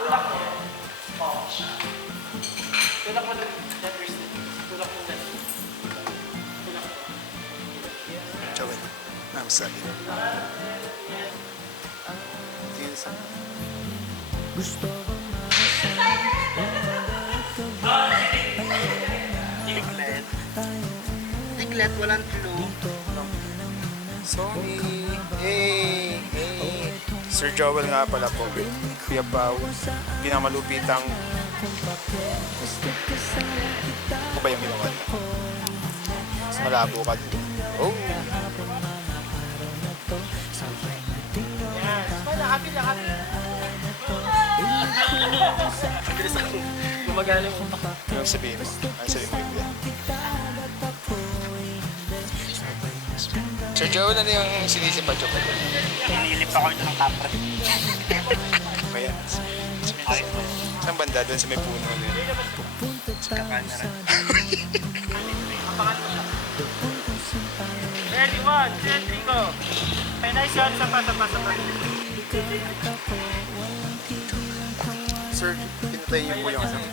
Tulak mo. Oo. Tulak mo ng letters dito. Tulak mo letters. Tulak mo. Joel, I'm sorry. Tiglet. Tiglet, walang clue. Sony. Hey, hey. Sir Joel nga pala po. Kuya Pao. Pinamalupitang... Ano ba yung ginawa niya? Malabo ka din. Oh! Yan. Wala, happy na, happy. Bilis ako. Gumagana yung utak. Anong sabihin mo? Anong sabihin mo yun? Sir Joel, ano yung sinisipat yung pag Hinilip ako ito ng kapre. Kaya, saan banda? Doon sa may puno din. Sa kamera. Apakan mo siya. Ready, 1, 2, 3, go. Okay, nice shot. Sapa. Sir, pinatay niyo po yung ano?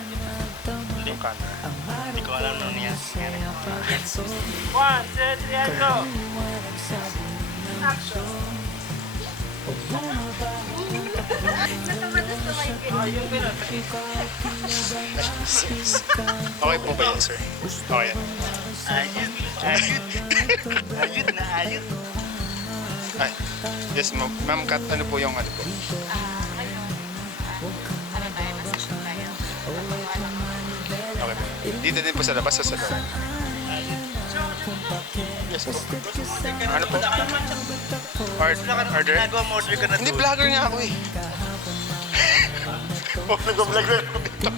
Yung camera. Hindi ko alam nung niya. 1, 2, 3, and go. Action. Yung gano'n. Okay po ba yun, sir? Okay. Ayun na. Ay, yes, ma'am Kat, ano po yung ano po? Okay po. Dito din po sa labas o sa loob? Yes po. Ano po? Order? Nagawa mo order ka na Hindi, vlogger nga ako eh. Oh, nag-vlog na ako dito.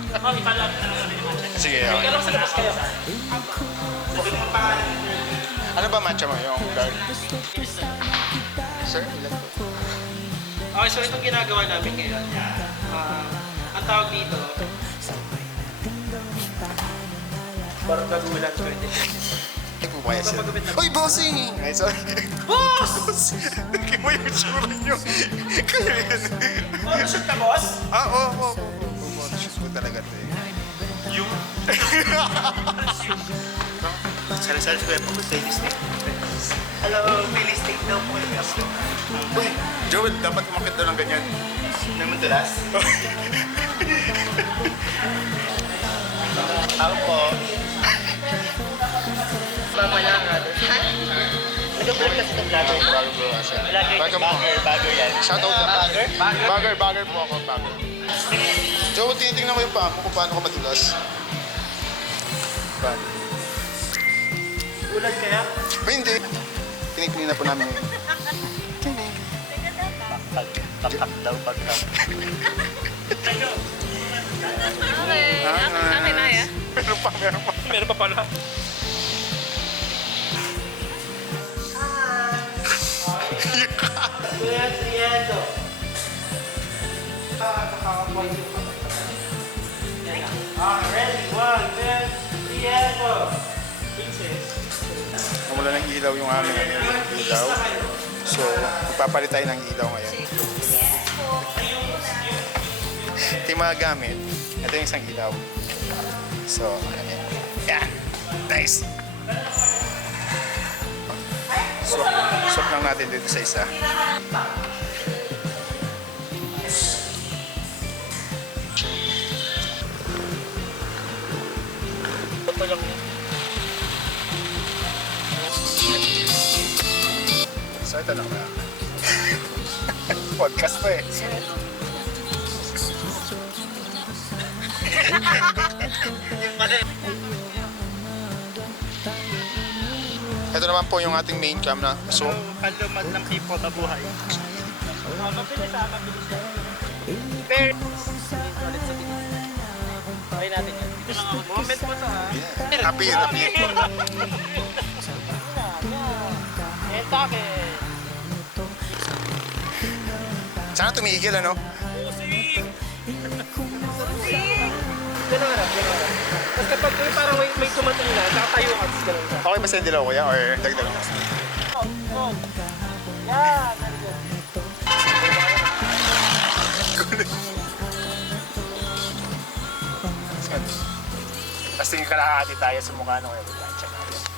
Sige, okay. Ikaw lang sa labas kayo. Ano ba matcha mo? Yung guard? Sir, ilan po? Okay, so itong ginagawa namin ngayon. Ang tawag dito, parang nagulat ko ito. Ay po ba yan sir? Uy, bossing! Ay, sorry. Boss! Kaya mo yung tsura nyo. Kaya yan. Photoshoot ka, boss? Oo. Shoot ko talaga ito eh. Yung... Sari-sari ko yan po, Philistine. Hello, Philistine daw po. Uy, Joel, dapat umakit daw ng ganyan. Naman tulas? Ako po. Mamaya nga doon. Ha? Nag-vlog kasi ng vlogger. Bago bro, Asya. Welcome po. Bagger yan. Shoutout po. Bagger? Bagger po ako, bagger. Joel, tinitingnan ko yung paa mo kung paano ko madulas. Paano? Ulan kaya? Ay, hindi. Pinipinin na po namin yun. Tapak daw pagka. Okay. Okay na ya. Meron pa. Meron pa pala. Riendo. Ready? 1, 2, Riendo. Namula ng ilaw yung aming ilaw. So, magpapalit tayo ng ilaw ngayon. Ito yung mga gamit. Ito yung isang ilaw. So, ayan. Yan. Nice. Swap lang natin dito sa isa. Ito lang yun. So, ito lang na. Podcast pa eh. Yung mali. Ito naman po yung ating main cam na. So, Kalumad ng people na buhay. Mabilis mabilis. Fair. Okay natin yan. Moment mo to ha. happy. Ito akin. Sana tumigil, ano? Gano'n. Tapos kapag parang may tumating na, nakatayo ka, tapos gano'n ka. Okay ba sa dilaw, kuya? Or dagdag mo? Yan, very good. Tapos tingin kalahati tayo sa mukha ng Kuya Bulanchan natin.